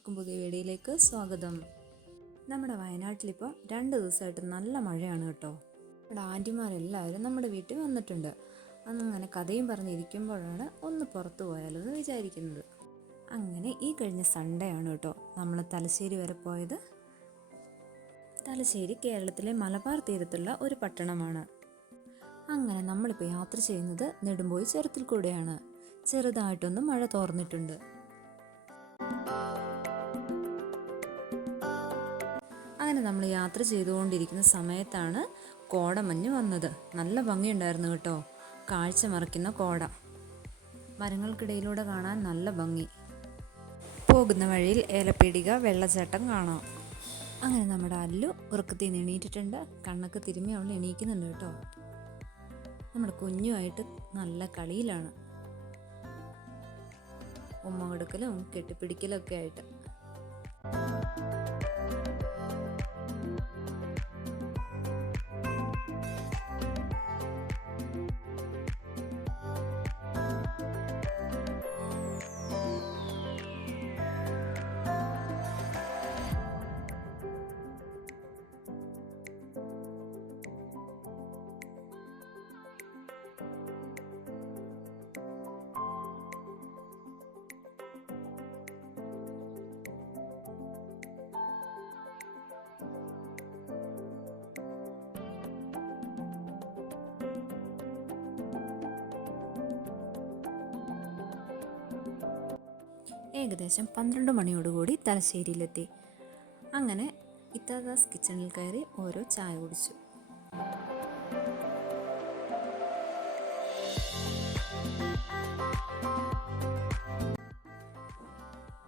എല്ലാവർക്കും പുതിയ വീഡിയോയിലേക്ക് സ്വാഗതം. നമ്മുടെ വയനാട്ടിലിപ്പോൾ രണ്ട് ദിവസമായിട്ട് നല്ല മഴയാണ് കേട്ടോ. നമ്മുടെ ആന്റിമാരെല്ലാവരും നമ്മുടെ വീട്ടിൽ വന്നിട്ടുണ്ട്. അങ്ങനെ കഥയും പറഞ്ഞിരിക്കുമ്പോഴാണ് ഒന്ന് പുറത്തു പോയാലോ എന്ന് വിചാരിക്കുന്നത്. അങ്ങനെ ഈ കഴിഞ്ഞ സൺഡേ ആണ് കേട്ടോ നമ്മൾ തലശ്ശേരി വരെ പോയത്. തലശ്ശേരി കേരളത്തിലെ മലബാർ തീരത്തുള്ള ഒരു പട്ടണമാണ്. അങ്ങനെ നമ്മളിപ്പോൾ യാത്ര ചെയ്യുന്നത് നെടുമ്പോയി ചുരത്തിൽ കൂടെയാണ്. ചെറുതായിട്ടൊന്നും മഴ തോർന്നിട്ടുണ്ട്. അങ്ങനെ നമ്മൾ യാത്ര ചെയ്തുകൊണ്ടിരിക്കുന്ന സമയത്താണ് കോടമഞ്ഞ് വന്നത്. നല്ല ഭംഗിയുണ്ടായിരുന്നു കേട്ടോ. കാഴ്ച മറിക്കുന്ന കോട. മരങ്ങൾക്കിടയിലൂടെ കാണാൻ നല്ല ഭംഗി. പോകുന്ന വഴിയിൽ ഏലപ്പീടിക വെള്ളച്ചാട്ടം കാണാം. അങ്ങനെ നമ്മുടെ അല്ലു ഉറക്കത്തിൽ നിന്ന് എണീറ്റിട്ടുണ്ട്. കണ്ണൊക്കെ തിരുമ്മി അവൾ എണീക്കുന്നുണ്ട് കേട്ടോ. നമ്മുടെ കുഞ്ഞുമായിട്ട് നല്ല കളിയിലാണ്. ഉമ്മ കൊടുക്കലും കെട്ടിപ്പിടിക്കലും ഒക്കെ ആയിട്ട്. ഏകദേശം പന്ത്രണ്ട് മണിയോടുകൂടി തലശ്ശേരിയിലെത്തി. അങ്ങനെ ഇത്താദാസ് കിച്ചണിൽ കയറി ഓരോ ചായ കുടിച്ചു.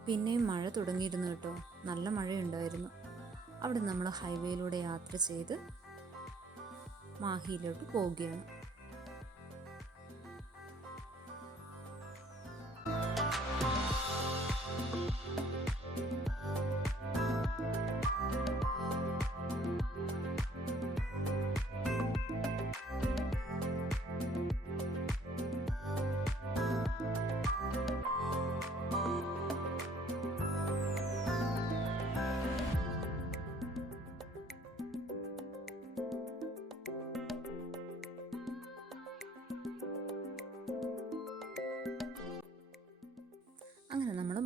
പിന്നെയും മഴ തുടങ്ങിയിരുന്നു കേട്ടോ. നല്ല മഴയുണ്ടായിരുന്നു. അവിടെ നമ്മൾ ഹൈവേയിലൂടെ യാത്ര ചെയ്ത് മാഹിയിലോട്ട് പോവുകയാണ്.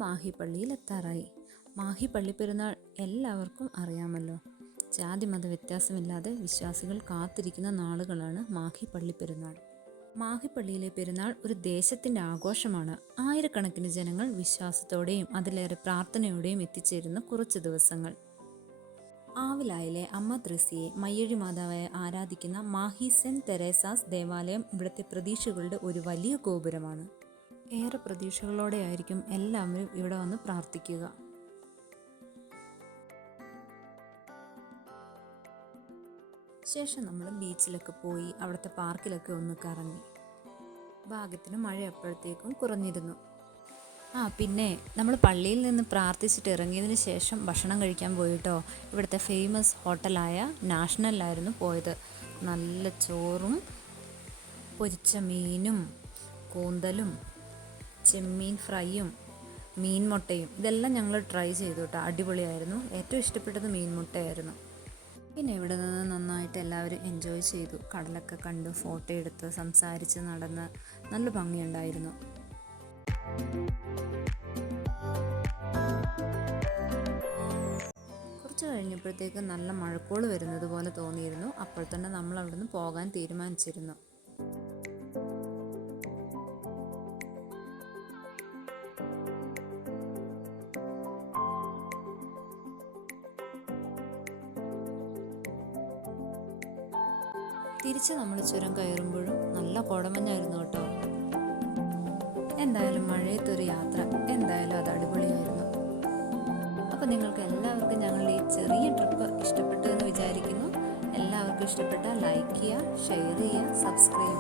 മാഹി പള്ളിയിൽ എത്താറായി. മാഹി പള്ളി പെരുന്നാൾ എല്ലാവർക്കും അറിയാമല്ലോ. ജാതി മത വ്യത്യാസമില്ലാതെ വിശ്വാസികൾ കാത്തിരിക്കുന്ന നാളുകളാണ് മാഹി പള്ളി പെരുന്നാൾ. മാഹി പള്ളിയിലെ പെരുന്നാൾ ഒരു ദേശത്തിന്റെ ആഘോഷമാണ്. ആയിരക്കണക്കിന് ജനങ്ങൾ വിശ്വാസത്തോടെയും അതിലേറെ പ്രാർത്ഥനയോടെയും എത്തിച്ചേരുന്ന കുറച്ച് ദിവസങ്ങൾ. ആവിലായിലെ അമ്മ ത്രസിയെ മയ്യഴി മാതാവായി ആരാധിക്കുന്ന മാഹി സെന്റ് തെരേസാസ് ദേവാലയം ഇവിടുത്തെ പ്രതീക്ഷകളുടെ ഒരു വലിയ ഗോപുരമാണ്. ഏറെ പ്രതീക്ഷകളോടെയായിരിക്കും എല്ലാവരും ഇവിടെ വന്ന് പ്രാർത്ഥിക്കുക. ശേഷം നമ്മൾ ബീച്ചിലൊക്കെ പോയി അവിടുത്തെ പാർക്കിലൊക്കെ ഒന്ന് കറങ്ങി. ഭാഗത്തിന് മഴ എപ്പോഴത്തേക്കും കുറഞ്ഞിരുന്നു. ആ പിന്നെ നമ്മൾ പള്ളിയിൽ നിന്ന് പ്രാർത്ഥിച്ചിട്ട് ഇറങ്ങിയതിന് ശേഷം ഭക്ഷണം കഴിക്കാൻ പോയിട്ടോ? ഇവിടുത്തെ ഫേമസ് ഹോട്ടലായ നാഷണലിലായിരുന്നു പോയത്. നല്ല ചോറും പൊരിച്ച മീനും കൂന്തലും ചെമ്മീൻ ഫ്രൈയും മീൻ മുട്ടയും ഇതെല്ലാം ഞങ്ങൾ ട്രൈ ചെയ്തു കേട്ടോ. അടിപൊളിയായിരുന്നു. ഏറ്റവും ഇഷ്ടപ്പെട്ടത് മീൻ മുട്ടയായിരുന്നു. പിന്നെ ഇവിടെ നിന്ന് നന്നായിട്ട് എല്ലാവരും എൻജോയ് ചെയ്തു. കടലൊക്കെ കണ്ടു ഫോട്ടോ എടുത്ത് സംസാരിച്ച് നടന്ന് നല്ല ഭംഗിയുണ്ടായിരുന്നു. കുറച്ച് കഴിഞ്ഞപ്പോഴത്തേക്ക് നല്ല മഴക്കോൾ വരുന്നത് പോലെ തോന്നിയിരുന്നു. അപ്പോൾ തന്നെ നമ്മൾ അവിടുന്ന് പോകാൻ തീരുമാനിച്ചിരുന്നു. തിരിച്ച് നമ്മൾ ചുരം കയറുമ്പോഴും നല്ല കുടമഞ്ഞായിരുന്നു കേട്ടോ. എന്തായാലും മഴയത്തൊരു യാത്ര എന്തായാലും അത് അടിപൊളിയായിരുന്നു. അപ്പോൾ നിങ്ങൾക്ക് എല്ലാവർക്കും ഞങ്ങളുടെ ഈ ചെറിയ ട്രിപ്പ് ഇഷ്ടപ്പെട്ടു എന്ന് വിചാരിക്കുന്നു. എല്ലാവർക്കും ഇഷ്ടപ്പെട്ടാൽ ലൈക്ക് ചെയ്യുക ഷെയർ ചെയ്യുക സബ്സ്ക്രൈബ്